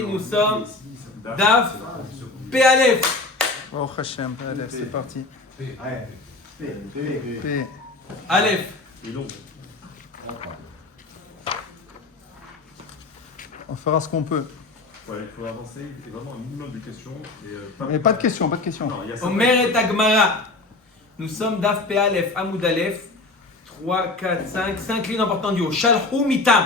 Nous sommes Daf P-Aleph. Oh Hachem, Aleph, c'est parti. P. Aleph. On fera ce qu'on peut. Ouais, il faut avancer, il y a vraiment un minimum de questions. Mais pas de questions, pas de questions. Non, il y a ça. Omer et Agmara. Nous sommes Daf P-Aleph, Amoud Aleph. 3, 4, 5 lignes importantes du haut. Shalchou mitam.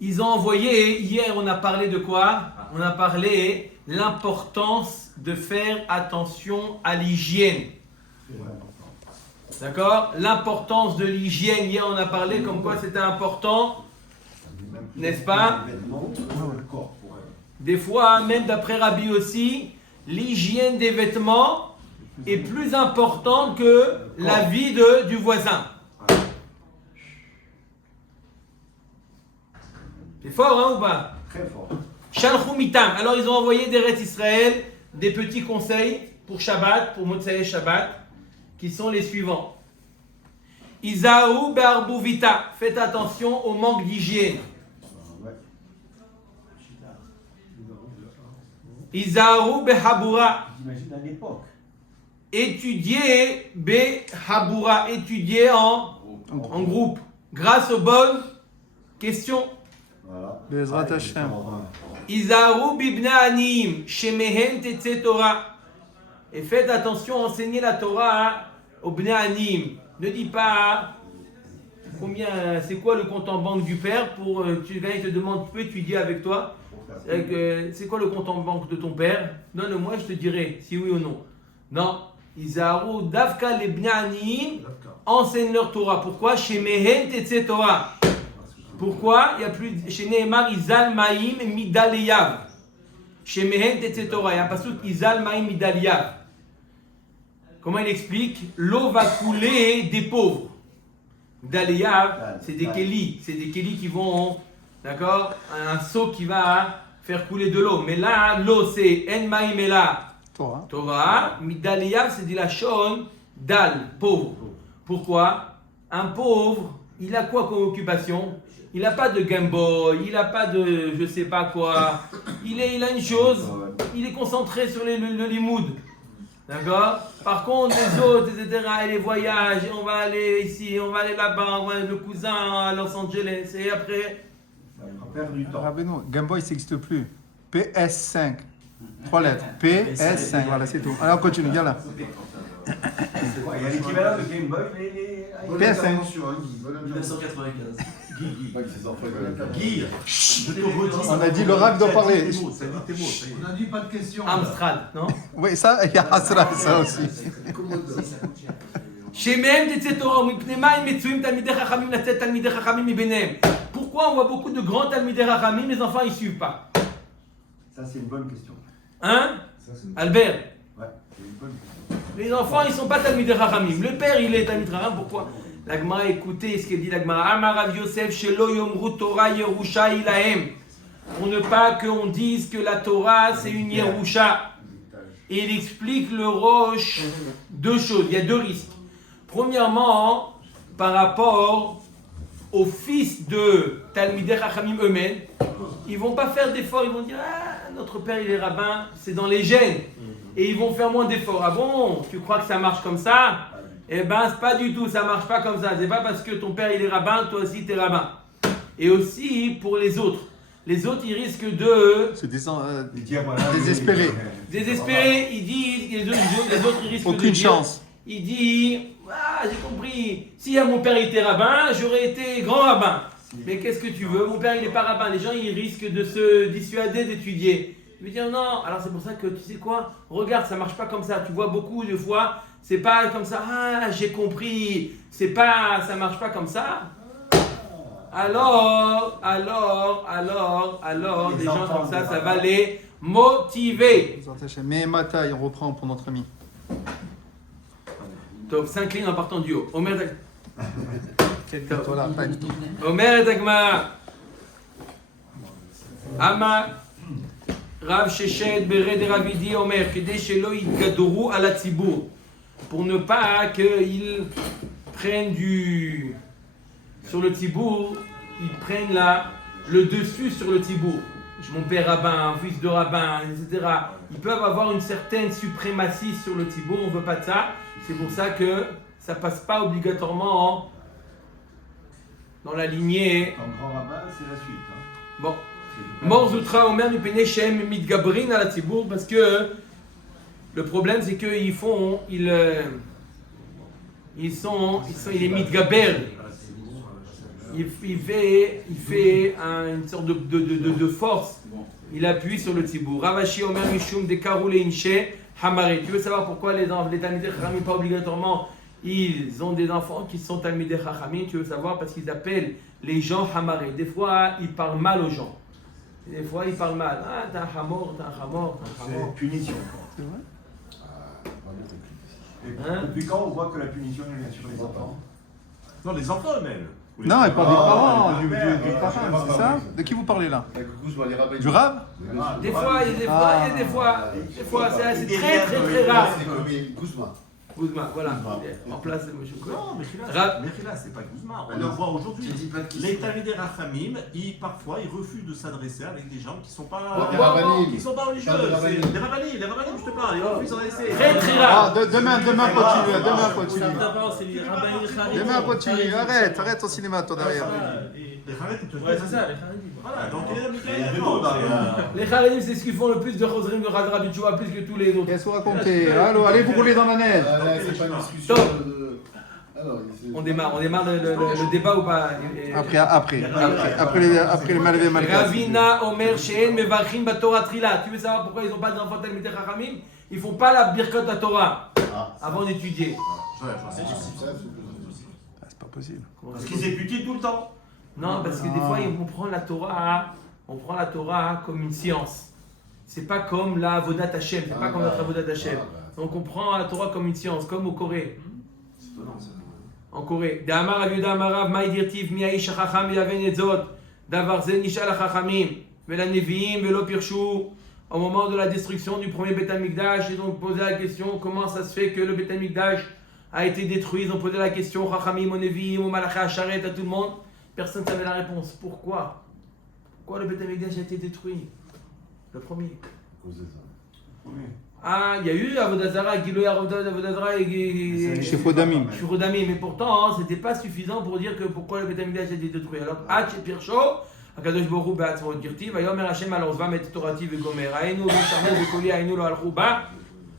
Ils ont envoyé, hier on a parlé de quoi? On a parlé l'importance de faire attention à l'hygiène. D'accord? L'importance de l'hygiène, hier on a parlé comme quoi c'était important, n'est-ce pas? Des fois, même d'après Rabbi aussi, l'hygiène des vêtements est plus importante que la vie du voisin. C'est fort, hein, ou pas? Très fort. Shalchou mitam. Alors, ils ont envoyé d'Eretz Israël des petits conseils pour Shabbat, pour Motsei Shabbat, qui sont les suivants. Izaou be'arbuvita. Faites attention au manque d'hygiène. Izaou be'habura. J'imagine à l'époque. Étudier be'habura. Étudier en groupe. Grâce aux bonnes questions. Voilà. Bezrat Hashem. Izaru bibna anim, shemehen tetze Torah. Et faites attention, enseignez la Torah aux bnei anim. Ne dis pas combien, c'est quoi le compte en banque du père pour quand il te demande tu peux étudier avec toi. C'est quoi le compte en banque de ton père? Donne-moi, je te dirai si oui ou non. Non. Izaru davka les bnei anim, enseigne leur Torah. Pourquoi? Shemehen tetze Torah. Pourquoi? Il y a plus chez Nehemar Izal Maïm Midaliyav. Chez Mehen Tetze Torah, il y a un passage Izal Maïm Midaliyav. Comment il explique? L'eau va couler des pauvres. Midaliyav, c'est des kélis. C'est des kélis qui vont, d'accord? Un seau qui va faire couler de l'eau. Mais là, l'eau c'est En Maïm Ela Torah. Midaliyav, c'est dit la shon Dal, pauvre. Pourquoi? Un pauvre, il a quoi comme occupation? Il n'a pas de Game Boy, il n'a pas de je sais pas quoi. Il a une chose, il est concentré sur le limoud. D'accord? Par contre, les autres, etc., et les voyages, on va aller ici, on va aller là-bas, on va aller le cousin à Los Angeles, et après. On perd du temps. Rabbeinu, Game Boy, ça n'existe plus. PS5. 3 lettres. PS5, voilà, c'est tout. Alors, on continue, viens là. Il y a l'équivalent de Game Boy, PS5. 1995. Guy, On a dit le rap doit parler. ça dit tes mots, ça y est. On n'a dit pas de questions. Amstrad, non? Oui, ça, il y a Asra, ça aussi. Shemehem Tetze Torah, Mipnei Maim Metzuim Talmidei Chachamim Latzet Talmidei Chachamim Mibenehem. Pourquoi on voit beaucoup de grands Talmidei Chachamim, les enfants ils suivent pas? Ça, c'est une bonne question. Hein? Albert? Ouais, c'est une bonne question. Les enfants, ils ne sont pas Talmidei Chachamim. Le père, il est Talmidei Chachamim. Pourquoi? L'Agmara, écoutez ce qu'il dit l'Agmara. Amar Rav Yosef, Shelo Yomru Torah Yerusha Ilahem. Pour ne pas qu'on dise que la Torah, c'est une Yerusha. Et il explique le Roche deux choses. Il y a deux risques. Premièrement, par rapport aux fils de Talmidei Chachamim eux-mêmes, ils ne vont pas faire d'efforts. Ils vont dire, ah, notre père, il est rabbin, c'est dans les gènes. Et ils vont faire moins d'efforts. Ah bon, tu crois que ça marche comme ça? Eh ben, c'est pas du tout, ça marche pas comme ça. C'est pas parce que ton père il est rabbin, toi aussi t'es rabbin. Et aussi pour les autres. Les autres, ils risquent de Se disant désespéré. désespérer. Ils disent, les autres ils risquent de Aucune dire, chance. ils disent, ah, j'ai compris. Si mon père était rabbin, j'aurais été grand rabbin. Mais qu'est-ce que tu veux? Mon père il est pas rabbin. Les gens ils risquent de se dissuader d'étudier. Je veux dire non. Alors c'est pour ça que tu sais quoi? Regarde, ça marche pas comme ça. Tu vois beaucoup de fois. C'est pas comme ça, ah j'ai compris, c'est pas, ça marche pas comme ça. Alors, des gens comme ça, ça va les motiver. Mais Mata, on reprend pour notre ami. Donc 5 lignes en partant du haut. Omer Voilà, pas du tout. Dagma. Ama Rav Sheshet Bered Ravidi Omer, Kedei Shelo Yitgadoru ala Tzibur. Pour ne pas qu'ils prennent sur le tibour, ils prennent le dessus sur le tibour. mon père rabbin, un fils de rabbin, etc. Ils peuvent avoir une certaine suprématie sur le Tzibour, on ne veut pas de ça. C'est pour ça que ça ne passe pas obligatoirement dans la lignée. En grand rabbin, c'est la suite. Hein. Bon. Morzoutra Omer Mipene Shem Mitgabrin à la Tzibour, parce que le problème c'est qu'ils font, il est Mitgaber. Il fait une sorte de force. Il appuie sur le Tzibour. Ravashi Omer Mishum de Karou Inche Hamare. Tu veux savoir pourquoi les Talmidei Chachamim, pas obligatoirement, ils ont des enfants qui sont Talmidei Chachamim? Tu veux savoir parce qu'ils appellent les gens Hamare. Des fois, ils parlent mal aux gens. Des fois, ils parlent mal. Ah, t'as un hamor, t'as un hamor, t'as un hamor. C'est punition. C'est vrai? Et Hein? depuis quand on voit que la punition elle vient sur les enfants? Non, les enfants eux-mêmes. Non, il parle des parents, du père, parrain, c'est ça? De qui vous parlez là? Du Du rab? Des fois, il y a des fois, c'est très rare. Guzma, voilà. En place de M. Cohen. Non, Mechila, c'est pas Guzma. On le voit aujourd'hui. Les Talmidei Chachamim, parfois, ils refusent de s'adresser avec des gens qui sont pas religieux. C'est des rabbinim, je te parle. Ils refusent d'en laisser. Très rare. Ah, demain continue. Arrête ton cinéma, toi derrière. Les Haredim, te Ouais, c'est ça, les Haredim. Voilà, donc Les Haredim, c'est ce qu'ils font le plus de Chosrim de Chazra Bichouva, plus que tous les autres. Qu'est-ce que vous racontez? Allez vous rouler dans la neige. C'est pas une discussion. On démarre le débat ou pas? Après le Malvé Malkas. Ravina Omer Sheen Mevachim Batorah Trila. Tu veux savoir pourquoi ils n'ont pas d'enfants Talmidei Chachamim? Ils font pas la Birkot à Torah avant d'étudier. C'est pas possible. Parce qu'ils étudient tout le temps. Non, parce que des fois, on prend la Torah comme une science. C'est pas comme la Avodat Hashem, c'est pas comme notre Avodat Hashem. Donc on prend la Torah comme une science, comme au Corée. En Corée. D'Amar Aviuda Amarav Maïdirtiv Miaïsh Chacham Yaven Etzot Davar Zen Nishal Chachamim Vela Neviim Velo Pirshu. Au moment de la destruction du premier Beth Amikdash, ils ont posé la question comment ça se fait que le Beth Amikdash a été détruit. Ils ont posé la question Chachamim, au Neviim, au Malachi Asharet, à tout le monde. Personne ne savait la réponse. Pourquoi le Beth Amikdash a été détruit? Le premier. Ah, il y a eu Avodazara, Giloy Avodazara et Chez Fodamim. mais pourtant, ce n'était pas suffisant pour dire que pourquoi le Beth Amikdash a été détruit. Alors, Hach et Pirsho, Akadosh Borou Be'atzmo Dirti, Vayomer Hashem Alorzva Met Torati Vegomer, Aïnou Vecharmel Vekoli Aïnou Lo Al-Chouba,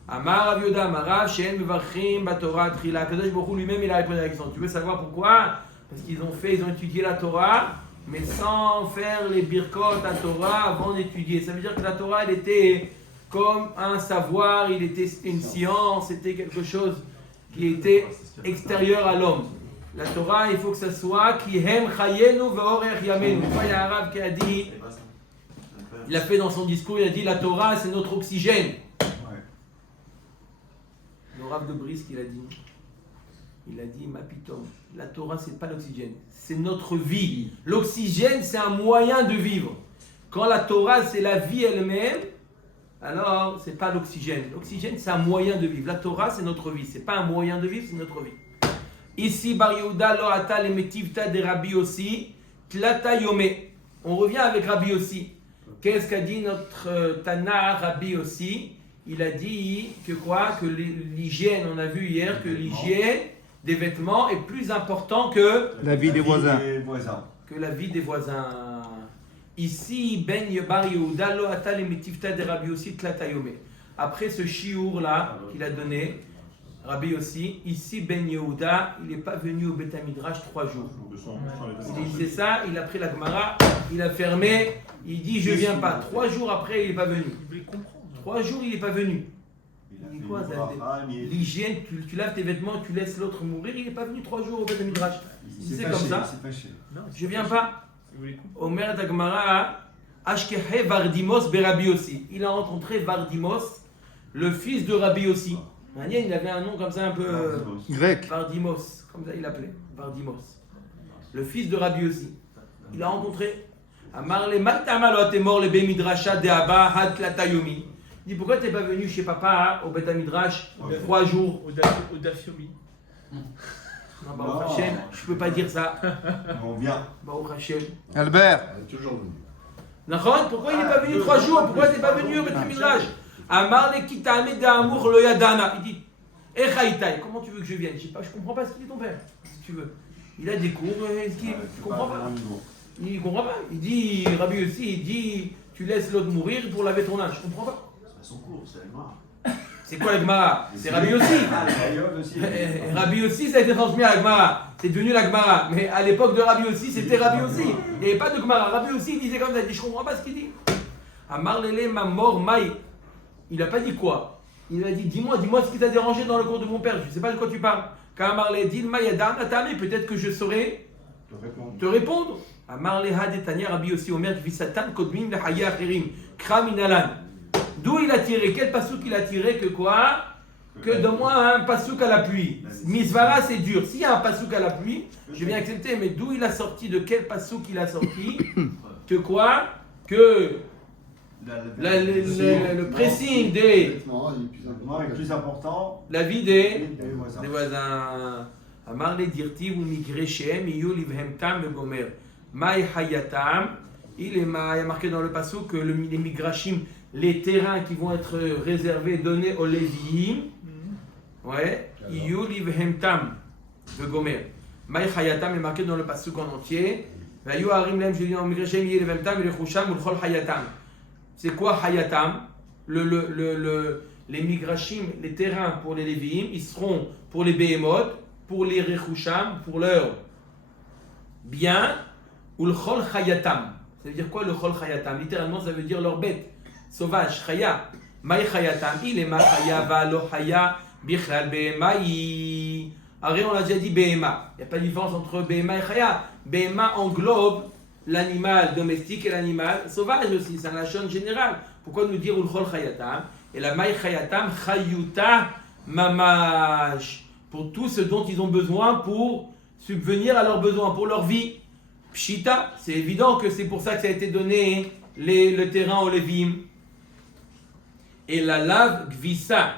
Amar Avioda Amarav, Shen Mevachim Batorah Trila. Akadosh Borou lui-même, il a répondu à la question. Tu veux savoir pourquoi? Parce qu'ils ont étudié la Torah, mais sans faire les birkot à Torah avant d'étudier. Ça veut dire que la Torah, elle était comme un savoir, c'était une science, c'était quelque chose qui était extérieur à l'homme. La Torah, il faut que ça soit qui hem chayenu ve'orech yamenu. Il y a un arabe qui a dit, il a fait dans son discours, il a dit la Torah, c'est notre oxygène. Le arabe de Brisk, il a dit, ma pitom, la Torah, c'est pas l'oxygène, c'est notre vie. L'oxygène, c'est un moyen de vivre. Quand la Torah, c'est la vie elle-même, alors c'est pas l'oxygène. L'oxygène, c'est un moyen de vivre. La Torah, c'est notre vie. C'est pas un moyen de vivre, c'est notre vie. Ici, Bar Yehuda, lo ata le metivta de Rabbi Yossi, tlata yome. On revient avec Rabbi Yossi. Qu'est-ce qu'a dit notre Tana Rabbi Yossi? Il a dit que quoi? Que l'hygiène, on a vu hier, que l'hygiène des vêtements est plus important que la vie des voisins. Que la vie des voisins. Ici, Ben Bar Yehuda lo ata le metivta de Rabbi Yossi tlata yome. Après ce chiour là qu'il a donné, Rabbi Yossi, ici Ben Yehuda, il n'est pas venu au Beth Midrash 3 jours. Il disait ça, il a pris la Gemara, il a fermé, il dit je viens pas. 3 jours après, il n'est pas venu. 3 jours, il n'est pas venu. Il dit quoi ça? L'hygiène, tu laves tes vêtements, tu laisses l'autre mourir, il n'est pas venu 3 jours au Beth Midrash. C'est comme ça. Je viens pas. Omer Dagmara, Ashkehe Vardimos Berabbi Yossi. Il a rencontré Vardimos, le fils de Rabbi Yossi. Il avait un nom comme ça un peu grec. Vardimos, comme ça il l'appelait, Vardimos. Le fils de Rabbi Yossi. Il a rencontré Amar le Maltamalo t'es mort le Bemidrasha de Abba Had Tlatayomi. Il dit pourquoi t'es pas venu chez papa au Beth Midrash 3 jours Au Dafyomi. Non, Baruch Hashem, je peux pas dire ça. On vient. Baruch Hashem. Albert. Toujours venu. Pourquoi il n'est pas venu 3 jours? Pourquoi il n'est pas venu au Beth Midrash? Amar le kitame d'amour lo yadana. Il dit, Echaïtaï, comment tu veux que je vienne? Je comprends pas ce qu'il dit ton père, si tu veux. Il a des cours, il comprend pas. Il comprend pas. Il dit, Rabbi aussi, il dit, tu laisses l'autre mourir pour laver ton âge. Je comprends pas. C'est pas son cours, c'est la Gemara. C'est quoi la Gemara? C'est Rabbi aussi. Rabbi aussi, ça a été transmis à la Gemara. C'est devenu la Gemara. Mais à l'époque de Rabbi aussi, c'était Rabbi aussi. Il n'y avait pas de Gemara. Rabbi aussi, il disait comme ça. Il dit, je comprends pas ce qu'il dit. Amar lele ma mort maï. Il n'a pas dit quoi? Il a dit, dis-moi ce qui t'a dérangé dans le cours de mon père. Je ne sais pas de quoi tu parles. Kamar le dit, maïadan atame. Peut-être que je saurais te répondre. Amar le hadetania Rabbi aussi. Omer visatan kodmim le haya achirim. Kraminalan. D'où il a tiré? Quel passouk il a tiré? Que quoi? Que donne-moi un passouk à la pluie. Misvara, c'est dur. S'il y a un passouk à la pluie, je vais accepter. Mais d'où il a sorti? De quel passouk il a sorti? Que quoi? Que le pressing des... Le plus important, la vie des voisins. Amar le dirti ou migreshem, iyu livhemtam begomer. Maï hayatam. Il y a marqué dans le passouk que les migrashim, les terrains qui vont être réservés, donnés aux Lévi'im, ouais, Iyu livhemtam, de Gomer. Maï Hayatam est marqué dans le passouk en entier. Vayu Harim Lem, je dis en Migrachem, Iyu livhemtam, le Chusham, ou le Chol Hayatam. C'est quoi Hayatam? Les migrashim, les terrains pour les Lévi'im, ils seront pour les Behemoth, pour les Rechusham, pour leurs biens, ou le Chol Hayatam. Ça veut dire quoi le Chol Chayatam? Littéralement, ça veut dire leur bête sauvage, Chaya. Maï Chayatam, il est ma Chaya, va lo Chaya, Bichlal Behemaï. Arrête, on a déjà dit Behema. Il n'y a pas de différence entre Behema et Chaya. Behema englobe l'animal domestique et l'animal sauvage aussi. C'est un lachon général. Pourquoi nous dire le Chol Chayatam? Et la Maï Chayatam, Chayuta Mamash. Pour tout ce dont ils ont besoin pour subvenir à leurs besoins, pour leur vie. Pshita, c'est évident que c'est pour ça que ça a été donné le terrain aux Lévim. Et la lave gvissa,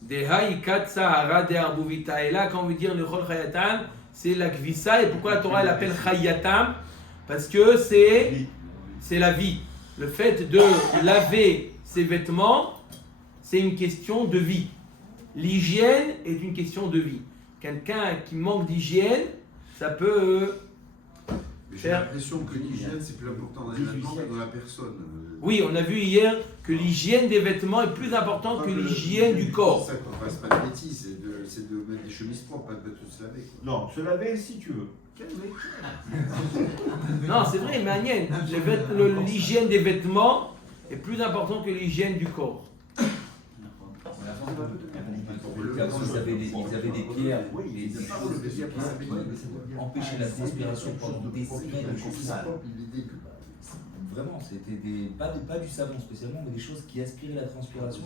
de haïkat sahara de arbuvita. Et là, quand on veut dire le chol chayatam, c'est la gvissa. Et pourquoi la Torah l'appelle chayatam? Parce que c'est la vie. Le fait de laver ses vêtements, c'est une question de vie. L'hygiène est une question de vie. Quelqu'un qui manque d'hygiène, ça peut... J'ai l'impression que l'hygiène, c'est plus important dans les vêtements que dans la personne. Oui, on a vu hier que l'hygiène des vêtements est plus importante que l'hygiène du corps. C'est pas de bêtises, c'est de mettre des chemises propres, pas de se laver. non, se laver si tu veux. Non, c'est vrai, mais Agnès, l'hygiène des vêtements est plus importante que l'hygiène du corps. Avant, ils avaient des pierres, des pierres qui empêchaient la transpiration pendant des semaines, des choses sales. Vraiment, c'était pas du savon spécialement, mais des choses qui aspiraient la transpiration,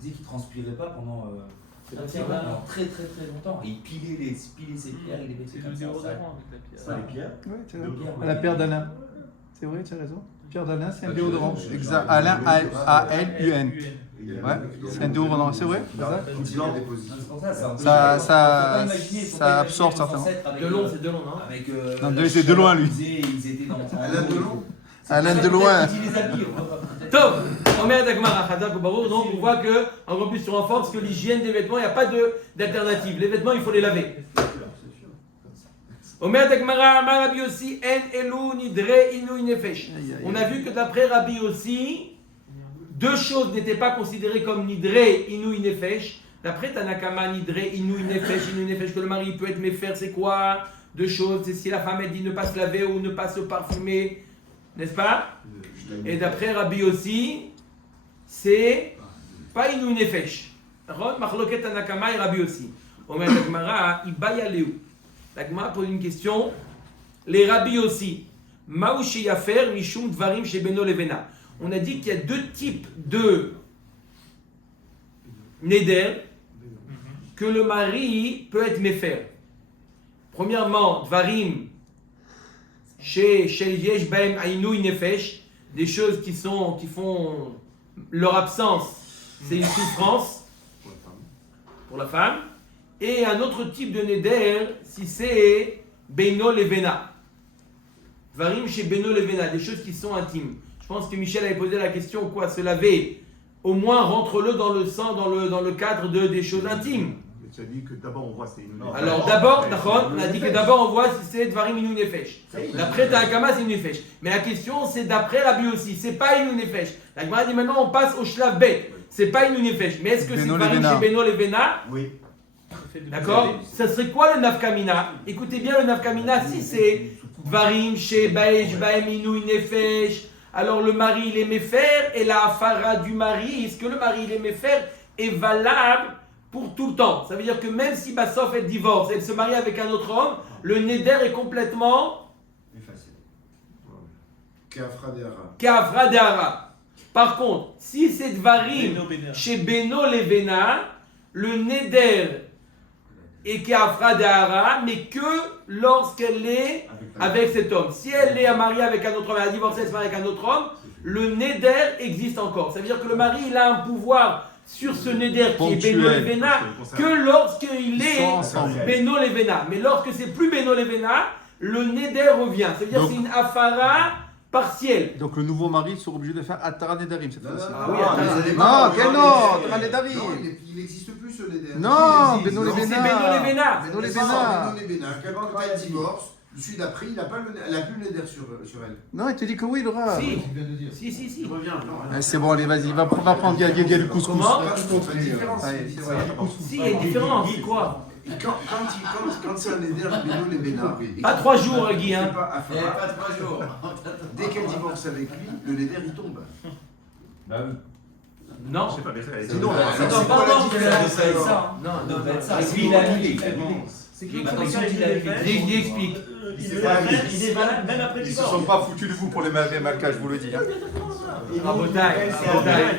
qui transpiraient pas pendant très longtemps. Et ils pilaient ces pierres, ils les mettaient comme ça. Les pierres. Oui, tu as raison. La pierre d'Alain. C'est vrai, tu as raison. Pierre d'Alain, c'est un déodorant. Exact. Alain, A-L-U-N. Ouais, c'est un déodorant, c'est vrai. Ça absorbe certainement. Delon, c'est Delon, non? Non, c'est de loin, lui. Alain Delon. Alain de loin. Top. Donc on voit que, en plus, tu renforces que l'hygiène des vêtements, il n'y a pas d'alternative. Les vêtements, il faut les laver. On a vu que d'après Rabbi aussi, deux choses n'étaient pas considérées comme nidre, inu, nefesh. D'après Tanakama, nidre, inu, nefesh, que le mari peut être méfer, c'est quoi? Deux choses, c'est si la femme elle dit ne pas se laver ou ne pas se parfumer, n'est-ce pas? Et d'après Rabbi aussi, c'est pas inu, nefesh. Machloket Tanakama et Rabbi aussi. On a Gemara, ibaya leu. La Gemara pose une question. Les rabbis aussi. Maouchi yafer mishum dvarim shebeno levena. On a dit qu'il y a deux types de neder que le mari peut être méfer. Premièrement, dvarim shel yesh baem ainu nefesh, des choses qui font leur absence, c'est une souffrance pour la femme. Et un autre type de neder, si c'est Beno Levena. Varim chez Beno Levena, des choses qui sont intimes. Je pense que Michel avait posé la question, quoi, se laver, au moins rentre-le dans le sang, dans le cadre des choses intimes. Mais tu as dit que d'abord on voit c'est une. Alors d'abord, on a dit que d'abord on voit si c'est Dvarim Inu Nefesh. D'après Tanakama, c'est Inu Nefesh. Mais la question c'est d'après Rabbi aussi, c'est pas Inu Nefesh. La Gemara dit maintenant on passe au Shlav Bet. C'est pas Inu Nefesh. Mais est-ce que c'est Dvarim chez Beno Levena? Oui. D'accord? Ça serait quoi le Nafkamina? Écoutez bien le Nafkamina, si c'est Dvarim chez Baesh Baem Inu Nefesh, alors le mari il aimait faire et la Afara du mari, est-ce que le mari il aimait faire est valable pour tout le temps? Ça veut dire que même si Bassof elle divorce, elle se marie avec un autre homme, le Neder est complètement Effacé. Keafradera. Kavra de Hara. Par contre, si c'est Dvarim chez Beno Levena, le Neder est Kavra de Hara, mais que lorsqu'elle est avec cet homme. Si elle est mariée avec un autre homme, elle a divorcé, elle se marie avec un autre homme, le Neder existe encore. Ça veut dire que le mari il a un pouvoir sur ce Neder qui est Beno Levena que lorsqu'il est Beno Levena. Mais lorsque c'est plus Beno Levena, le Neder revient. Ça veut dire que c'est une Afara partielle. Donc le nouveau mari sera obligé de faire Atara Nedarim cette fois-ci. Ah oui, Non, quel non, Atara Nedarim. Non, il n'existe plus ce Neder. Non, Beno Non, c'est Levena. Beno Levena. Beno C'est Levena. ça, Beno Levena. Quand elle divorce, celui d'après, il n'a plus le Neder sur elle. Non, il te dit que oui, il aura. Si. C'est bon, allez, vas-y, va prendre, il y a du couscous. Comment? Là, je montre la différence. Allez, C'est vrai. Si, il y a une différence. Quoi? Quand c'est un Neder Beno Levena, Pas 3 jours, Guy. Hein. c'est pas Afara. pas 3 jours. Dès qu'elle divorce avec lui, le Neder il tombe. Bah oui. Non. Je sais pas, mais elle Sinon, dit- c'est quoi la différence alors? Non. Ça, lui, il a annulé. C'est qui maintenant, ils ont dit la vérité. Il explique. Il est valable même après le Ils se divorce. sont pas foutus de vous pour les Malka, je vous le dis. Rabotaille,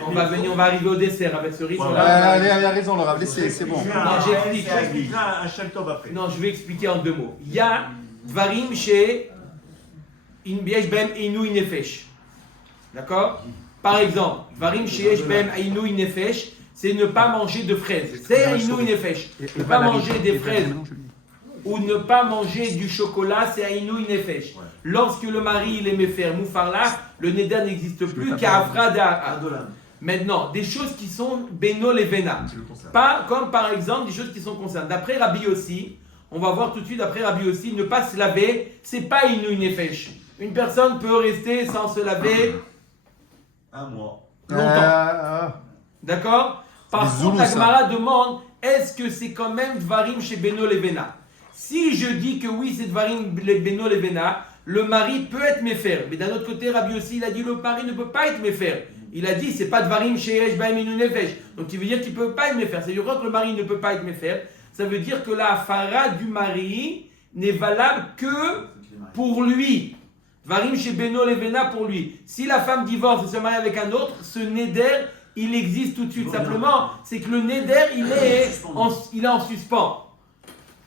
on va arriver au dessert avec ce riz. Allez, il a raison, Laura, laissez, c'est bon. J'expliquerai un Shaltov après. Non, je vais expliquer en 2 mots. Il y a Dvarim chez Yesh Bem Inu Nefesh. D'accord? Par exemple, Dvarim chez Yesh Bem Inu Nefesh, c'est ne pas manger de fraises. C'est Inu Nefesh. Ne pas manger des fraises ou ne pas manger du chocolat, c'est Inu Nefesh. Lorsque le mari il aimait faire Moufarla, le Neder n'existe plus qu'à Afra Da'ara. Maintenant, des choses qui sont Beno Levena. Pas comme par exemple des choses qui sont concernées. D'après Rabbi Yossi, on va voir tout de suite d'après Rabbi Yossi, ne pas se laver, c'est pas Inu Nefesh. Une personne peut rester sans se laver Un mois. longtemps. D'accord? Par Les contre, Zoulous, la ça. Gemara demande, est-ce que c'est quand même Dvarim chez Beno Levena? Si je dis que oui, c'est Dvarim Beno Levena, le mari peut être méfer. Mais d'un autre côté, Rabbi aussi, il a dit le mari ne peut pas être méfer. Il a dit, c'est pas Dvarim chez Yesh Baem Inu Nefesh. Donc, il veut dire qu'il ne peut pas être méfer. C'est-à-dire que le mari ne peut pas être méfer. Ça veut dire que la fara du mari n'est valable que pour lui. Dvarim chez Beno Levena pour lui. Si la femme divorce et se marie avec un autre, ce Neder, il existe tout de suite. Simplement, c'est que le Neder, il est en suspens.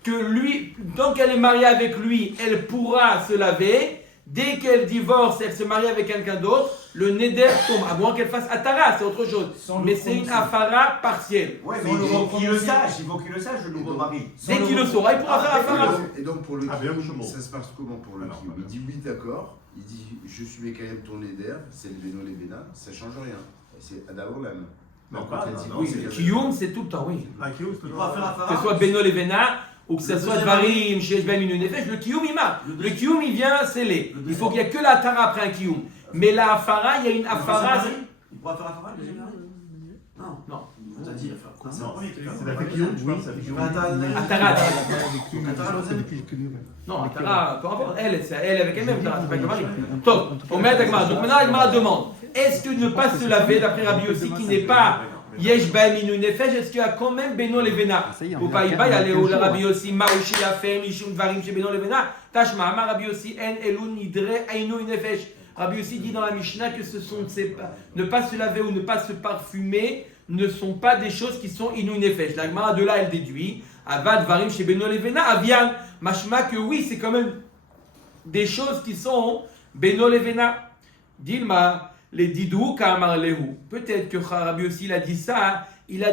Que lui, tant qu'elle est mariée avec lui, elle pourra se laver. Dès qu'elle divorce, elle se marie avec quelqu'un d'autre, le Neder tombe. À moins qu'elle fasse Atara, c'est autre chose. Mais c'est une Afara partielle. Ouais, mais il faut qu'il le sache, le nouveau mari. Dès qu'il le saura, il pourra faire Afara. Et donc pour le Ah, bien, Kiyum, bon. ça se passe comment pour le Kiyum? Il dit oui, d'accord. Il dit je suis Mekayem ton Neder, c'est le Beno Levena, ça change rien. C'est Adao l'âme. Non, pas, non, Oui, c'est- le Kiyum, c'est tout le temps, oui. Un Kiyum, c'est Il pourra faire Que ce soit Beno Levena ou que ce soit Dvarim, Shesh Ben Inu Nefesh, le Kiyum il marche. Le Kiyum il vient sceller. Il faut qu'il n'y ait que la Tara après un Kiyum. Mais la Afara, il y a une Afara. Il pourra faire Afara, le deuxième mari? Non. Non. On t'a dit, faire quoi? Non, c'est la Kiyum, tu vois, c'est la Kiyum. Atara. Atara, Non, Atara, peu importe. Elle avec elle-même, Atara, c'est pas avec le mari. Top, on met Agmara. Donc maintenant, Agmara demande est-ce que ne pas se laver, d'après Rabbi aussi, qui n'est pas Yesh Baem Inu Nefesh, est-ce qu'il y a quand même Beno Levena? Ou pas, il va y aller au Rabbi aussi, Maoshi a fait Mishum Dvarim chez Beno Levena. Tashma, Amar Rabbi aussi, En Elun Nidre Ainu Nefesh. Rabbi aussi dit dans la Mishnah que ne pas se laver ou ne pas se parfumer ne sont pas des choses qui sont Inu Nefesh. La Gemara de là, elle déduit Avad Dvarim chez Beno Levena, Avian. Mashma que oui, c'est quand même des choses qui sont Beno Levena. Dilma. Les didou kamar lehu. Peut-être que Rabbi aussi il a dit ça, il a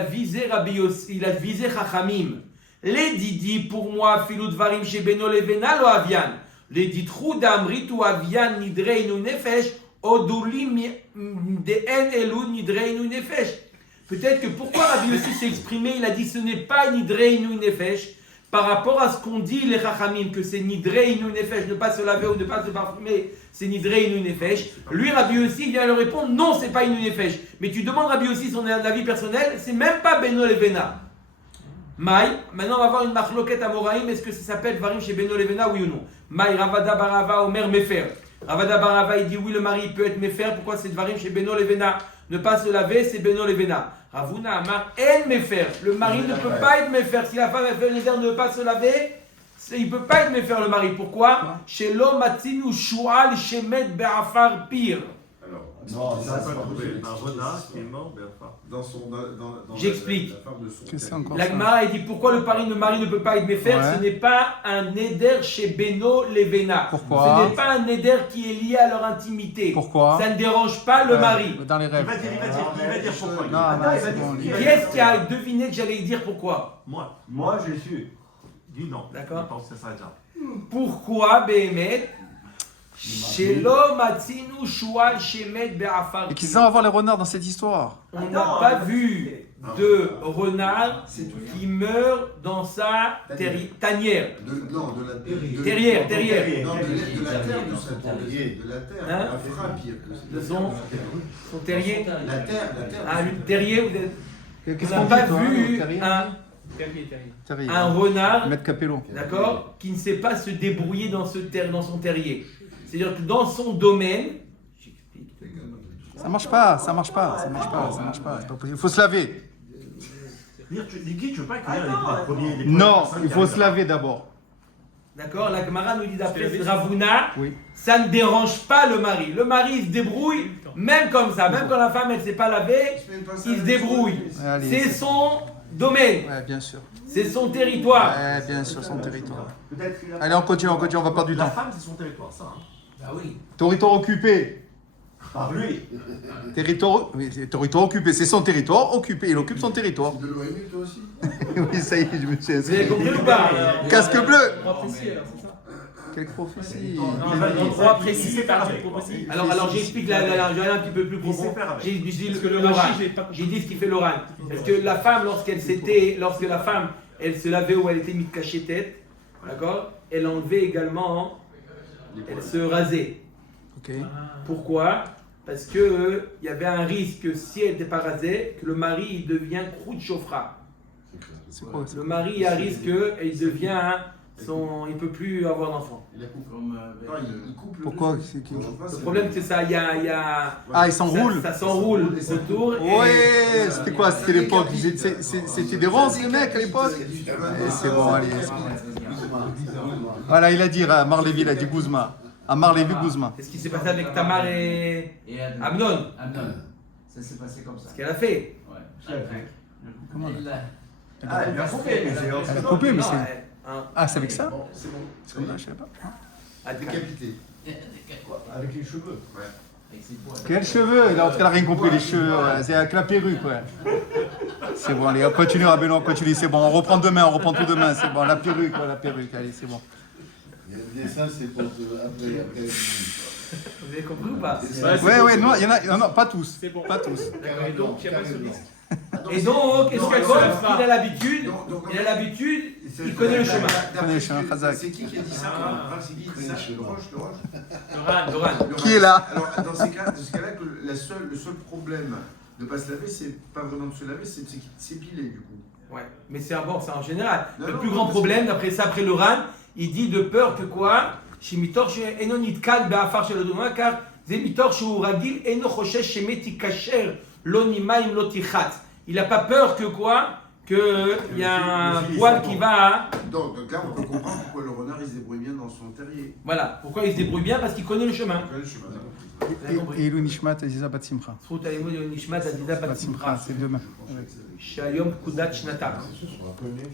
visé Rabbi aussi, il a visé Chachamim. Les didi pour moi filou dvarim chez Beno Levena lo avian. Les ditrou d'amrit ou avian nidreinu nefesh, odulim de'en elu nidreinu nefesh. Peut-être que pourquoi Rabbi Yossi s'est exprimé, il a dit ce n'est pas nidreinu nefesh, par rapport à ce qu'on dit les Chachamim, que c'est nidreinu nefesh, ne pas se laver ou ne pas se parfumer, c'est nidreinu nefesh. Lui, Rabbi Yossi vient lui répondre non, c'est pas inu nefesh. Mais tu demandes Rabbi Yossi son avis personnel, c'est même pas Beno Levena. Maï, maintenant on va voir une marloquette à Moraïm, est-ce que ça s'appelle Varim chez Beno Levena, oui ou non? Maï, Ravada Barava, Omer Mefer. Ravada Barava, il dit oui, le mari peut être Mefer, pourquoi c'est Varim chez Beno Levena? Ne pas se laver, c'est Beno Levena. Ravuna Amar, En Mefer. Le mari ne peut pas être Mefer. Si la femme a fait l'éder de ne pas se laver, il ne peut pas être Mefer le mari. Pourquoi? Chez l'homme Matzinu Shual Shemet Be'afar Pire. Alors, Non, ça pas trouvé. Un renard qui est mort, ben enfin. J'explique. Qu'est-ce que c'est encore La ça? Gemara dit pourquoi le mari ne peut pas être Mefer? Ouais. Ce n'est pas un éder chez Beno Levena. Pourquoi? Ce n'est pas un éder qui est lié à leur intimité. Pourquoi? Ça ne dérange pas le mari. Dans les Il rêves. va dire pourquoi. Non, non, c'est bon. Qui est-ce qui a deviné que j'allais dire pourquoi? Moi, j'ai su. Dis non. D'accord. Je pense que ça déjà. Pourquoi, Béhémet? Chez l'homme, Atzinu, Shual, Shemet, Be'afar. Et qu'ils ont à voir les renards dans cette histoire. On n'a pas vu de renard qui meurt dans sa tanière. Terrière. Non, de la terre de sa terrier. De la terre. Hein? La fera pire que De son terrier. La terre. Ah, le terrier, vous êtes... Qu'est-ce On n'a qu'on pas dit, toi, vu terrier? Terrier. un renard, Maître Capello. d'accord, qui ne sait pas se débrouiller dans son terrier. C'est-à-dire que dans son domaine, Ça marche pas. C'est pas possible. Il faut se laver. Guy, tu veux pas écrire les premiers. Non, il faut se laver d'abord. d'accord, la Gemara nous dit d'après Ravuna, Oui. ça ne dérange pas le mari. Le mari il se débrouille, même comme ça, même quand la femme elle ne s'est pas lavée, il se débrouille. Allez, C'est son domaine, Ouais, bien sûr. c'est son territoire. Ouais, bien sûr, son territoire. Peut-être qu'il a. Allez, on continue, on va perdre du La temps. femme, c'est son territoire, ça. Hein. Ah oui. Territoire occupé. Par lui. Oui, c'est territoire occupé. C'est son territoire occupé. Il occupe son territoire. de l'ONU, toi aussi. Oui, ça y est, je me suis Vous avez compris ou pas? Casque bleu. Droit précis alors, c'est ça? Quelle prophétie. Droit précis, pas du précis. Alors j'explique je vais aller un petit peu plus Il sait profond. faire avec. J'ai dit Parce que le l'oral. rachis, j'ai pas compris. J'ai dit ce qui fait l'oral. Parce que la femme, lorsque la femme, elle se lavait ou elle était mise cachée tête, d'accord, elle enlevait également, elle se rasait. Ok. Pourquoi? Parce que il y avait un risque que si elle n'était pas rasée, que le mari il devient crou de chauffra. C'est quoi ça? Le mari il y a un risque qu'il devient il peut plus avoir d'enfant. Il coupe. Il coupe le Pourquoi? dessus. C'est qui? Le problème c'est ça, il y a Ah, il s'enroule. ça s'enroule autour. Ouais, c'était quoi? C'était l'époque. C'était des ronces, les mecs, à l'époque. C'est bon, allez. Voilà, il a dit, à Marlévi, il a dit Gouzma. À Marlévi, Gouzma. C'est ce qui s'est passé avec Tamar et Amnon. Ça s'est passé comme ça. Ce qu'elle a fait. Ouais. Comment Ah, elle vient couper, mais c'est Elle a coupé, mais Non, c'est. Ah, c'est avec ça? Bon, c'est bon. C'est comme ça, je sais pas. Décapité. Avec les cheveux. Avec ses poils. Quels cheveux? Il a rien compris, les cheveux. Ouais. C'est avec la perruque, ouais. C'est bon, allez, on continue, Benoît, on continue. C'est bon, on reprend demain, on reprend tout demain. C'est bon, la perruque, ouais, la perruque. Allez, c'est bon. Il y a le dessin, c'est pour après. Vous avez compris ou pas? Ouais, non, il y en a. Non, pas tous. C'est bon. Pas tous. Et donc, il n'y a pas ce risque. Et donc, qu'est-ce qu'elle fait? Il a l'habitude, Donc, il connaît le chemin. connaît le chemin, Khazak. C'est qui a dit ça? C'est qui dit ça? Le Roche. Le Ran. Qui est là? Alors, dans ces cas-là, le seul problème de ne pas se laver, c'est pas vraiment de se laver, c'est de s'épiler du coup. Ouais, mais c'est en général. Non, Le non, plus non, grand mais problème, d'après ça, après le Ran, il dit de peur que quoi? Shimitor enonit kal be'afar shel adonai, car zemitor shu ragil eno choshesh shemeti kasher lo nimaim lo tichat. Il n'a pas peur que quoi? Qu'il y a un poil qui va. Donc là, on peut comprendre pourquoi le renard il se débrouille bien dans son terrier. Voilà. Pourquoi il se débrouille bien? Parce qu'il connaît le chemin. Et Ilou Nishmat, Aziza Bat Simcha. Zchut halimud nishmat adida bat Bat Simcha, simcha. c'est demain. Shayom kudat shnata.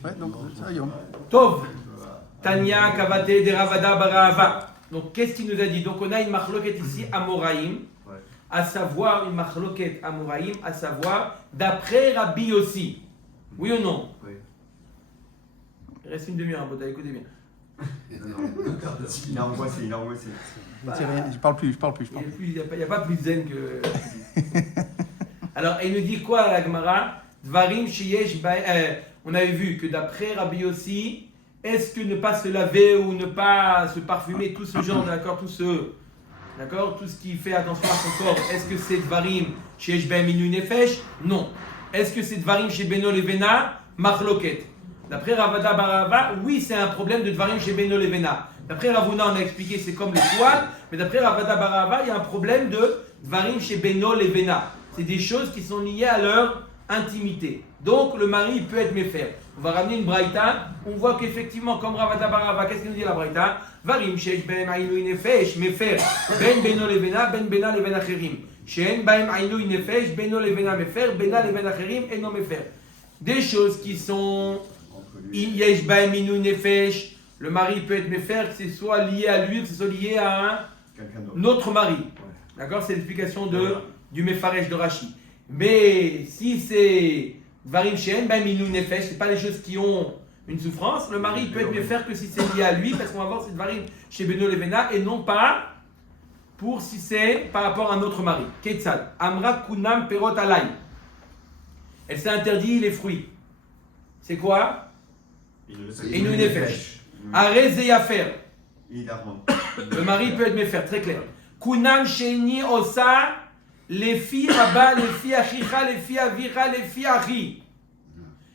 Ouais, donc, ça y est. Tov. Tanya kavate de ravada barava. Donc qu'est-ce qu'il nous a dit? Donc on a une marloquette ici à Moraïm. À savoir une marloquette à Moraïm, à savoir d'après Rabbi Yossi. Oui ou non? Oui. Il reste une demi-heure, écoutez bien. Il a angoissé, il a angoissé. Je dis rien, je parle plus. Il n'y a pas plus zen que. Alors, il nous dit quoi la Gemara? Dvarim sheyesh on avait vu que d'après Rabbi Yossi, est-ce que ne pas se laver ou ne pas se parfumer, tout ce genre, d'accord, tout ce qui fait attention à son corps, est-ce que c'est Dvarim sheyesh bahem inu nefesh? Non. Est-ce que c'est Dvarim chez Beno Levena? Machloket. D'après Ravada Barava, oui, c'est un problème de Dvarim chez Beno Levena. D'après Ravuna, on a expliqué c'est comme les poils, mais d'après Ravada Barava, il y a un problème de Dvarim chez Beno Levena. C'est des choses qui sont liées à leur intimité. Donc le mari peut être méfer. On va ramener une braïta, on voit qu'effectivement, comme Ravada Barava, qu'est-ce qu'il nous dit la braïta? Varim shesh behem ainu nefesh mefer ben beno levena ben bena leven acherim. She'en behem ainu nefesh beno levena mefer bena leven acherim eno mefer. Des choses qui sont yesh behem ainu nefesh. Le mari peut être méfer, que ce soit lié à lui, que ce soit lié à un autre mari. D'accord? C'est l'explication du Mefaresh de Rashi. Mais si c'est Varim Shen, ben Minou Nefesh, c'est pas les choses qui ont une souffrance, le mari peut être méfer que si c'est lié à lui, parce qu'on va voir c'est Varim chez Beno Levena, et non pas pour si c'est par rapport à un autre mari. Ketzad, Amra Kunam Perot Alay. Elle s'est interdit les fruits. C'est quoi? Inou Nefesh. Arez et Yafer. Le mari peut être méfer, très clair. Kunam Sheni Osa, les filles Abba, les filles Achicha, les filles Avira, les filles Achi.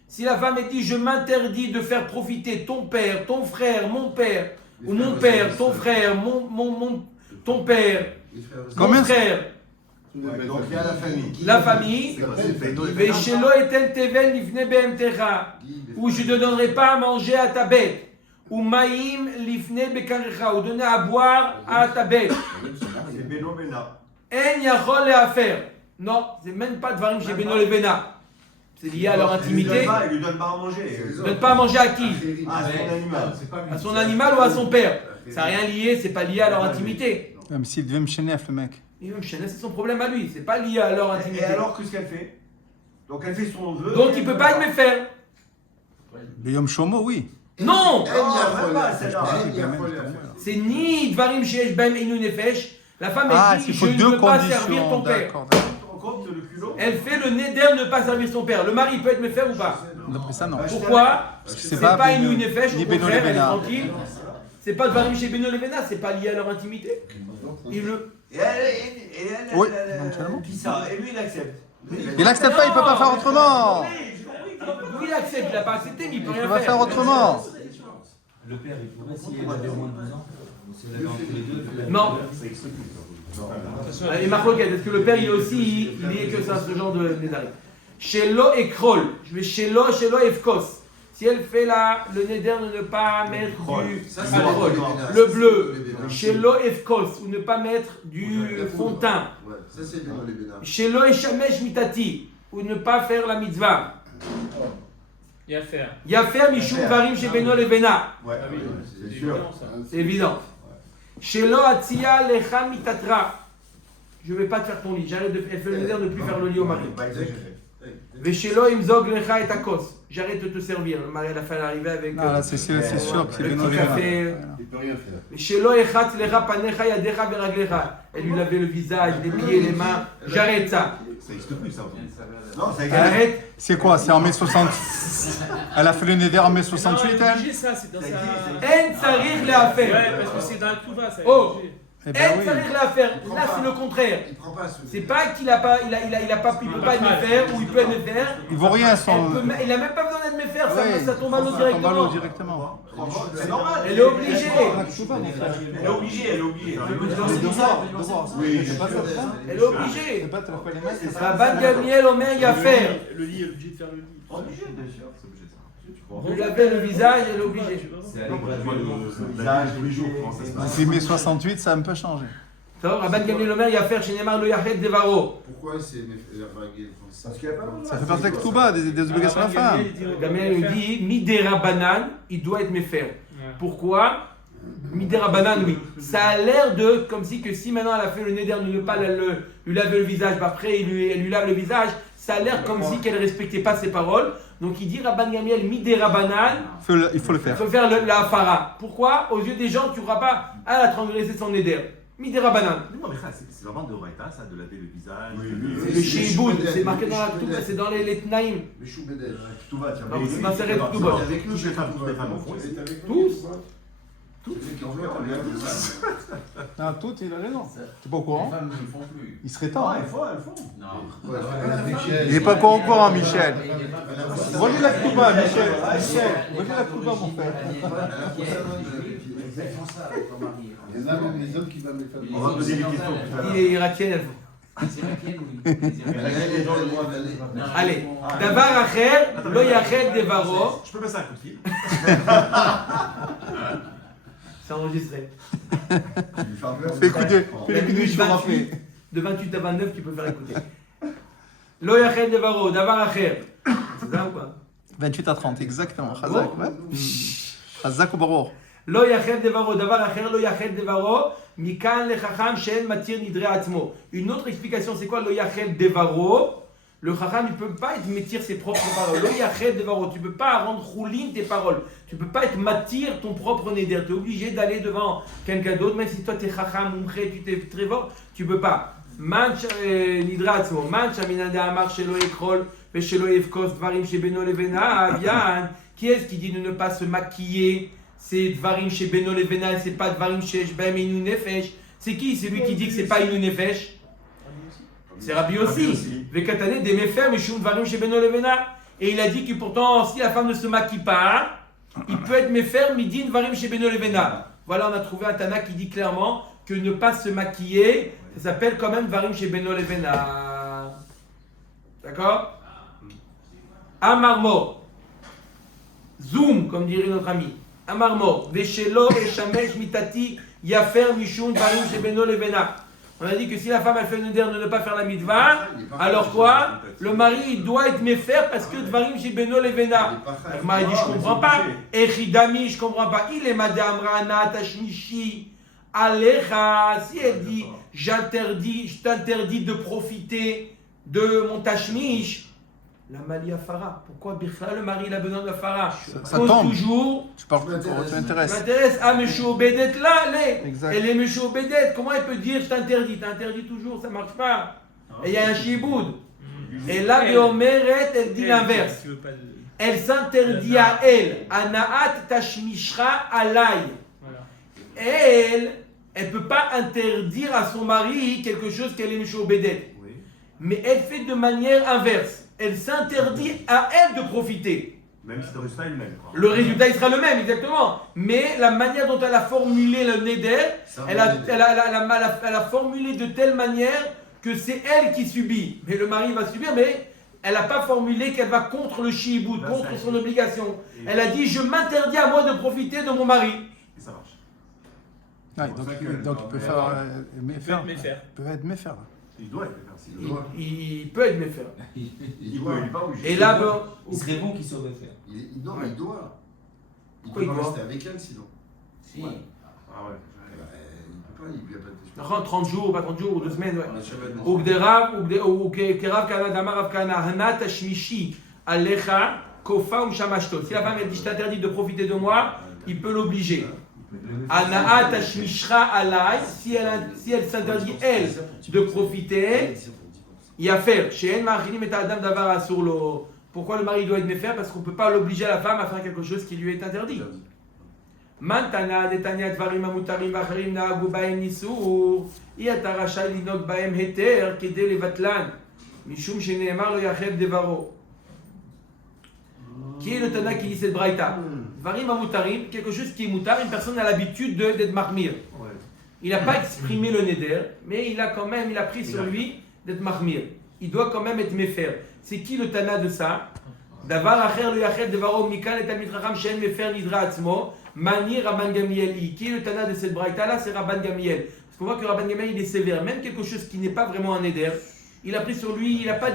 Si la femme dit je m'interdis de faire profiter ton père, ton frère, mon père, ou mon père, ton frère, ton père, mon frère. Donc il y a la famille. La famille, Veshelo eten tevel lifne be'emtecha, où je ne donnerai pas à manger à ta bête. Ou maïm lifne bekarecha, ou donner à boire à ta bête. C'est Beno Bena. En yachol et affaire. Non, c'est même pas de varim chez Beno Levena. C'est lié à leur intimité. Il lui donne pas à manger. Il ne donne pas à manger à qui? À son animal. À son animal ou à son père. Ça n'a rien lié, c'est pas lié à leur intimité. Même s'il devait me chénef, le mec. Il veut me chaîner, c'est son problème à lui, c'est pas lié à leur intimité. Et alors, qu'est-ce qu'elle fait? Donc elle fait son vœu. Donc il peut pas être méfer. Le Yom Shomo, oui. Non! C'est C'est ni Dvarim Sheesh Bem Inu Nefesh. La femme Ah, elle dit il je faut ne deux veux pas servir conditions. ton père. D'accord. Compte le culot. Elle fait le neder ne pas servir son père. Le mari peut être méfer ou pas? D'après ça, non. Pourquoi? Parce que C'est pas Inu Beno- Nefesh, ni au Beno contraire, elle est Levena. tranquille. C'est pas Dvarim chez Beno Levena, c'est pas lié à leur intimité. Il le... Et elle, Oui, elle éventuellement. dit ça. Et lui, il accepte. Il accepte pas, il peut pas faire autrement. Oui, il accepte, il n'a pas accepté, mais il peut Il rien peut pas faire autrement. Le père, il pourrait, s'il avait moins de 12 ans, si elle avait entre les deux, le père- Non. Et Marcoquette, est-ce que le père il est aussi lié que ça, ce genre de nédari? Shelo et Krol, je vais Shelo et Fkos. Si elle fait le néder de ne pas mettre du alcool, le bleu, Shelo et Fkos, ou ne pas mettre du fond de teint, Ouais, ça c'est bien les bénards. Shelo et Shamesh Mitati, ou ne pas faire la mitzvah. Il y a à faire. Yafer Mishum Varim chez Beno Levena, Ouais, Ah oui, c'est C'est sûr. évident, ça. c'est évident. Shelo Atzia Lecha Mitatra, je ne vais pas te faire ton lit, j'arrête de elle fait le néder de ne plus faire le lit au mari. Pas exagéré. Veshelo imzog lecha et akos. J'arrête de te servir. Le mari à la fin est arrivé avec Ah, là, c'est sûr que c'est le Beno petit Levena. café. Il peut rien faire. Veshelo echatz lecha panecha yadecha veraglecha. Elle lui lavait le visage, les pieds, les mains. J'arrête ça. Ça n'existe plus, ça. Non, ça exagère. Arrête. C'est quoi? C'est en mai 60. Elle a fait le Neder en mai Non, 68, elle est elle? obligée, ça, c'est dans sa. En tsarich le hafer. Ouais, parce que c'est dans la Touva, ça. Oh. Eh ben En oui. tsarich le hafer. Là, c'est le contraire. Il prend pas ce. C'est pas qu'il a pas, il peut pas être méfer ou il peut être méfer. Il vaut rien, son. Il a même pas besoin d'être méfer. Ouais, Ça tombe à l'eau ça tombe à l'eau directement. directement. C'est normal. Elle est obligée. Elle est obligée, elle est obligée. Oui, Elle est obligée. pas te faire les mains, Rabban Gamliel Omer Yafer. Le lit est obligé de faire le lit. Obligé, bien sûr. Vous lavez le visage, elle est obligée. C'est aller On voit graduellement. l'âge tous les jours, comment ça se passe. Depuis mai 68, ça a un peu changé. Rabban Gamliel Omer Yafer chez Neymar le Yachet Devaro. Pourquoi c'est vagué français? Parce qu'il n'y a pas de Ça fait partie avec Touba, des obligations de la femme. Gamliel nous dit Midera Banan, il doit être méfer. Pourquoi? Midera Banan, oui. Ça a l'air de comme si maintenant elle a fait le neder de ne pas lui laver le visage, bah après elle lui lave le visage, ça a l'air comme si qu'elle ne respectait pas ses paroles. Donc il dit Rabban Gamliel, Midé Rabbanan, Il faut le faire. il faut faire la hafara. Pourquoi? Aux yeux des gens, tu n'auras pas à la transgresser son éder. Midé Rabbanan. Non, mais c'est vraiment de Horaïta, ça, de laver le visage. C'est le Shiboud, c'est marqué dans la Ktouba, c'est dans les Tnaïm. Le chou bédel. Tout va, tiens. Non, c'est dans Seret Alors, Ktouba. Avec nous, Toutes les femmes au fond, ici. Tous. Ah, tout, il a raison. Tu pas au courant? Les femmes ne le font plus. Il serait temps. hein. Elles font. Non. Il n'est pas encore au courant, Michel. Relis Relis la Ktouba, Michel. Michel, relis la Ktouba, mon frère. Les hommes qui vont me faire. On va poser des questions. Il est irakien, elle faut. C'est irakienne, oui. Les gens ont le droit d'aller. Allez, Davar Acher, Lo Yachel Devaro. Je peux passer un coup de fil. C'est enregistré. Fais écouter. Fais La écouter, minute je vais rappeler. 28, de 28 à 29, tu peux faire écouter. Lo Yachel Devaro, Davar Acher. C'est ça ou pas? 28 à 30, exactement. Chazak, ouais. Chazak ou Barour. לא יחל דברו, דבר אחר לא יחל דברו, מכאן לחכם שאין מתיר נדרי עצמו. Une autre explication, c'est quoi? לא יחל דברו, le chacham ne peut pas être métir ses propres paroles. לא יחל דברו, tu ne peux pas rendre choulin tes paroles. Tu ne peux pas être matir ton propre neder. Tu es obligé d'aller devant quelqu'un d'autre, même si toi tu es chacham, mumche, tu t'es très fort, tu ne peux pas. manch נדרי עצמו, manch המנהל אמר שלא יקרול ושלא יבכוס דברים שבינו לבינה, אביין. Qui est-ce qui dit de ne pas se maquiller? C'est Dvarim chez Beno Levena, c'est pas Dvarim chez Shbem Inu Nefesh. C'est qui? C'est lui qui dit que c'est pas Inu Nefesh. C'est Rabbi aussi. Vekatane de Mefer Mishum Dvarim chez Beno Levena. Et il a dit que pourtant, si la femme ne se maquille pas, il peut être Mefer Midin Dvarim chez Beno Levena. Voilà, on a trouvé un Tana qui dit clairement que ne pas se maquiller, ça s'appelle quand même Dvarim chez Beno Levena. D'accord? Amarmo. Zoom, comme dirait notre ami. Amarmo, Veshelo et Shamesh Mitati Yafer Mishun Barim Shebeno Levena. On a dit que si la femme a fait le neder de ne pas faire la mitzvah, alors quoi? Le mari il doit être méfer parce que Dvarim Shebeno Levena. Le mari dit je comprends pas. Echidami, je comprends pas. Il est madame Rana Tashmishi Alecha. Si elle dit je t'interdis de profiter de mon tashmish. La Malia Farah. Pourquoi Bircha, le mari, il a besoin de Farah? Ça Cause tombe. toujours. Tu parles, tu t'intéresses. M'intéresse. Ah, Monsieur Obedet là, allez. Exact. Elle est Monsieur Obedet. Comment elle peut dire je t'interdis? T'interdis toujours, ça marche pas. Et il y a un shiboud. Et là, Beomeret, elle dit l'inverse. Elle s'interdit à elle. Anaat tashmishra alay. Elle ne peut pas interdire à son mari quelque chose qu'elle est Monsieur Obedet. Mais elle fait de manière inverse. Elle s'interdit à elle de profiter. Même si le résultat est le même. Le résultat il sera le même, exactement. Mais la manière dont elle a formulé le neder, elle a formulé de telle manière que c'est elle qui subit. Mais le mari va subir, mais elle n'a pas formulé qu'elle va contre le shiboud, contre son obligation. Elle a dit je m'interdis à moi de profiter de mon mari. Et ça marche. Ouais, donc il peut faire méfer. Méfer. Il peut être méfer. Il doit être méfer. Il peut être méfer. Il doit, il n'est pas obligé. Et là, Il serait bon qu'il soit méfer. Non, il doit. Il Pourquoi il peut pas doit? rester avec elle sinon. Si. Ah ouais. Il peut pas, il lui a pas de 30 jours, pas 30 jours, ou 2 semaines, ouais. On ou Kerav Kana, Damar Rav Kana, Hana Tashmishi, Alecha, Kofa ou Shamashto. Si la femme elle dit je t'interdis de profiter de moi, il peut l'obliger. Anaat Tashmishra Alay, si elle s'interdit elle de profiter, il y a faire. Chez elle, Machinim et Adam Davar Asurlo. Pourquoi le mari doit être méfer? Parce qu'on ne peut pas l'obliger à la femme à faire quelque chose qui lui est interdit. Mantana, Detania, Dvarim, Amutarim, Bacharim, Naagu, Baem, Nisur, Iata Rachai, Linok, Baem, Heter, Kede, Levatlan, Mishum, Sheneemar, Lo Yacheb, Devaro. Qui est le Tana qui dit cette braïta? Dvarim, Amutarim, quelque chose qui est mutar, une personne a l'habitude d'être mahmir. Il n'a pas exprimé le neder, mais il a pris sur lui d'être mahmir. Il doit quand même être méfer. C'est qui le Tana de ça? Davar acher le yachel devaro mikan et talmid chacham shen mefer nidra atzmo mani Rabban Gamliel. Qui est le Tana de cette braïta là? C'est Rabban Gamliel. Parce qu'on voit que Rabban Gamliel il est sévère. Même quelque chose qui n'est pas vraiment un neder, il a pris sur lui, il n'a pas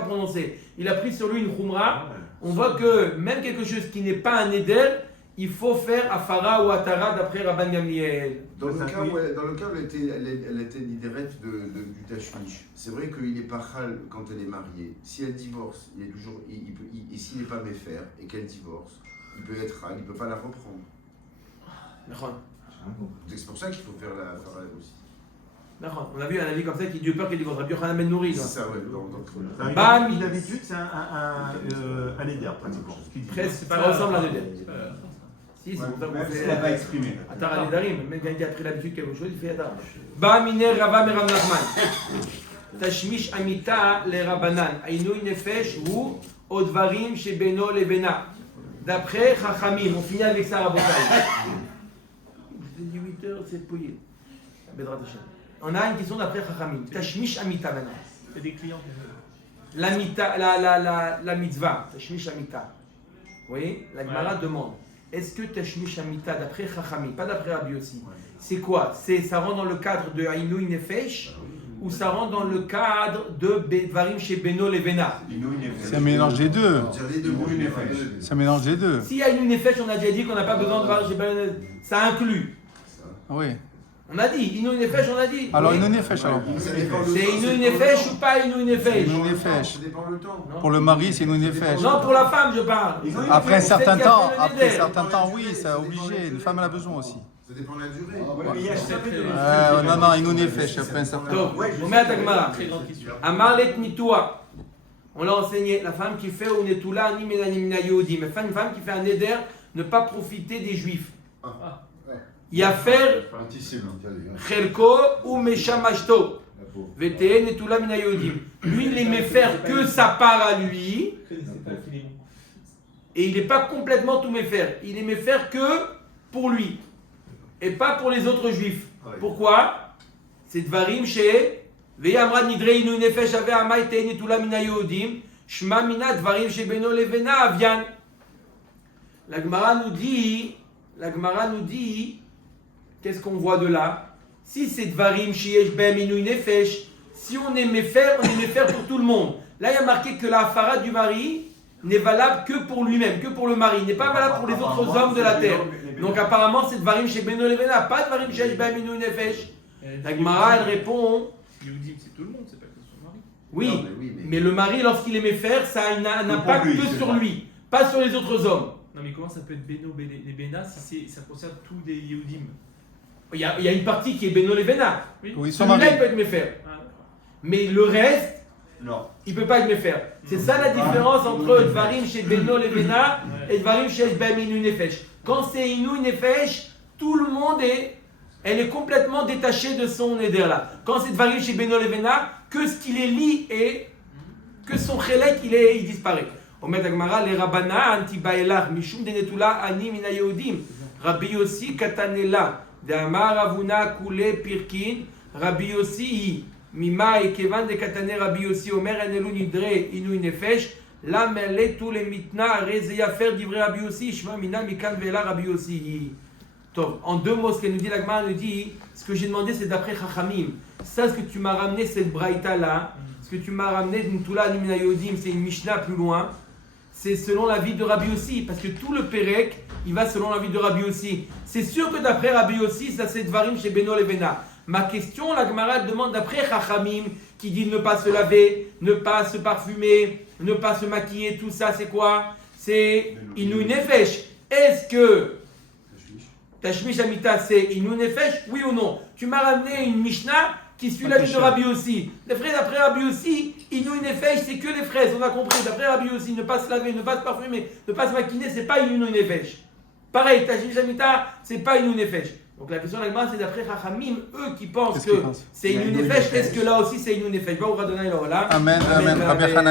prononcé. Il a pris sur lui une khumra. On voit que même quelque chose qui n'est pas un neder, il faut faire Afara ou Atara d'après Rabban Gamliel. Dans le cas où elle était lidérette du Tashmish, c'est vrai qu'il n'est pas chal quand elle est mariée. Si elle divorce, et s'il n'est pas méfer et qu'elle divorce, il peut être chal, il ne peut pas la reprendre. C'est pour ça qu'il faut faire la Afara aussi. On a vu un avis comme ça qui dit peur qu'il divorce. Rabbi Yochanan ben Nouri. C'est ça, ouais. D'habitude, c'est un éder, pratiquement. Presque, ça ressemble à un éder. Si, c'est pour ça qu'on Elle n'a pas exprimé. Atar Nedarim, le mec qui a pris l'habitude de quelque chose, il fait Atar. Ba miner Rava Merav Nachman. Tashmish Amita le Rabanan. Aïnouï Nefesh ou Odvarim chez Beno Levena. D'après Chachamim, on finit avec ça à Rabotai. C'est 18h, c'est pouillé. On a une question d'après Chachamim. Tashmish Amita maintenant. C'est des clients. La mitzvah, Tashmish Amita. Vous voyez, la Gemara demande, est-ce que Tashmish Amita d'après Chachamim, pas d'après Rabbi Yossi, c'est quoi? Ça rentre dans le cadre de Aïnouï Nefesh ou ça rentre dans le cadre de Dvarim chez Beno Levena? C'est un mélange des deux. C'est un mélange des deux. Si Aïnouï Nefesh, on a déjà dit qu'on n'a pas besoin de Dvarim chez Beno Levena, ça inclut. Oui. On a dit, Inouï Nefesh, on a dit. Alors, oui. Inouï Nefesh, alors. C'est Inouï Nefesh ou pas Inouï Nefesh? Inouï Nefesh. Ça dépend le temps. Pour le mari, c'est Inouï Nefesh. Non, pour la femme, je parle. Après un certain Celle qui a temps, fait le neder. oui, c'est obligé. Une femme, elle a besoin aussi. Ça dépend de la durée. Non, Inouï Nefesh, après un certain temps. Donc, on met à Tagmara. Très grande question. Amarlet Nitoua. On l'a enseigné, la femme qui fait ou Netula ni Menanimina Yehudi. Mais une femme qui fait un neder, ne pas profiter des juifs. Yafer Chelko ou Meshamashto. VTN Netula Mina Yehudim. Lui, il aimait faire que sa part à lui. Et il n'est pas complètement tout méfaire. Il aimait faire que pour lui. Et pas pour les autres juifs. Pourquoi? C'est Dvarim chez Veyamra Nidre Inu Nefesh Ave Amay Tei Netula Mina Yehudim. Shma Mina Dvarim chez Beno Levena Avian. La Gemara nous dit, qu'est-ce qu'on voit de là? Si c'est Dvarim Shiesh Bem Inu Nefesh, si on aimait faire pour tout le monde. Là, il y a marqué que la Afara du mari n'est valable que pour lui-même, que pour le mari, n'est pas valable pour les autres hommes de la terre. Donc apparemment, c'est Dvarim chez Beno Levena, pas Dvarim Shiesh Bem Inu Nefesh. La Gemara, elle répond. Yehudim, c'est tout le monde, c'est pas que son mari. Oui, mais le mari, lorsqu'il aimait faire, ça a un impact que sur lui, pas sur les autres hommes. Non, mais comment ça peut être Beno, les Bénas si ça concerne tous des Yehudim? Il y a une partie qui est Beno Levena. Oui, son Celui-là, mari. il peut être méfaire. Ah, d'accord. Mais le reste, Non. il ne peut pas être méfaire. C'est ça la différence entre Dvarim chez Beno Levena et Dvarim chez Bem Inu Nefesh. Quand c'est Inu Nefesh, tout le monde elle est complètement détachée de son éder là. Quand c'est Dvarim chez Beno Levena, que ce qui les lie et que son chélek, il disparaît. Omet Agmara, les Rabbana, Antibaelach, Mishum de Netula, Ani Mina Yehudim, Rabbi Yossi, Katanela, de Amar Avuna, Kule, Pirkin, Rabbi Yossi, Mima et Kevan de Katane, Rabbi Yossi, Omer, Enelu Nidre, Inu Nefesh, La Mele, tous les Mitna, Rezeya, faire d'ivrer Rabbi Yossi, Shma Mina, Mikan Vela, Rabbi Yossi. En deux mots, ce qu'elle nous dit, l'Agmara nous dit, ce que j'ai demandé, c'est d'après Chachamim. Ça, ce que tu m'as ramené, cette braïta là, ce que tu m'as ramené, Nitula, Ani Mina Yehudim, c'est une Mishnah plus loin. C'est selon l'avis de Rabbi Yossi, parce que tout le Pérec, il va selon l'avis de Rabbi Yossi. C'est sûr que d'après Rabbi Yossi, ça c'est Dvarim chez Beno Levena. Ma question, la Gemara demande d'après Chachamim, qui dit ne pas se laver, ne pas se parfumer, ne pas se maquiller, tout ça, c'est quoi? C'est Inu Nefesh. Est-ce que Tashmish Amita, c'est Inu Nefesh? Oui ou non? Tu m'as ramené une Mishnah qui suit l'avis de Rabbi Yossi. Les fraises, d'après Rabbi Yossi, Inu Nefesh, c'est que les fraises, on a compris. D'après Rabbi Yossi, ne pas se laver, ne pas se parfumer, ne pas se maquiller, c'est pas Inu Nefesh. Pareil, Tashmish Amita, c'est pas Inu Nefesh. Donc la question de la Gemara, c'est d'après Chachamim, eux qui pensent que c'est Inu Nefesh, est-ce que là aussi c'est Inu Nefesh? Amen, amen.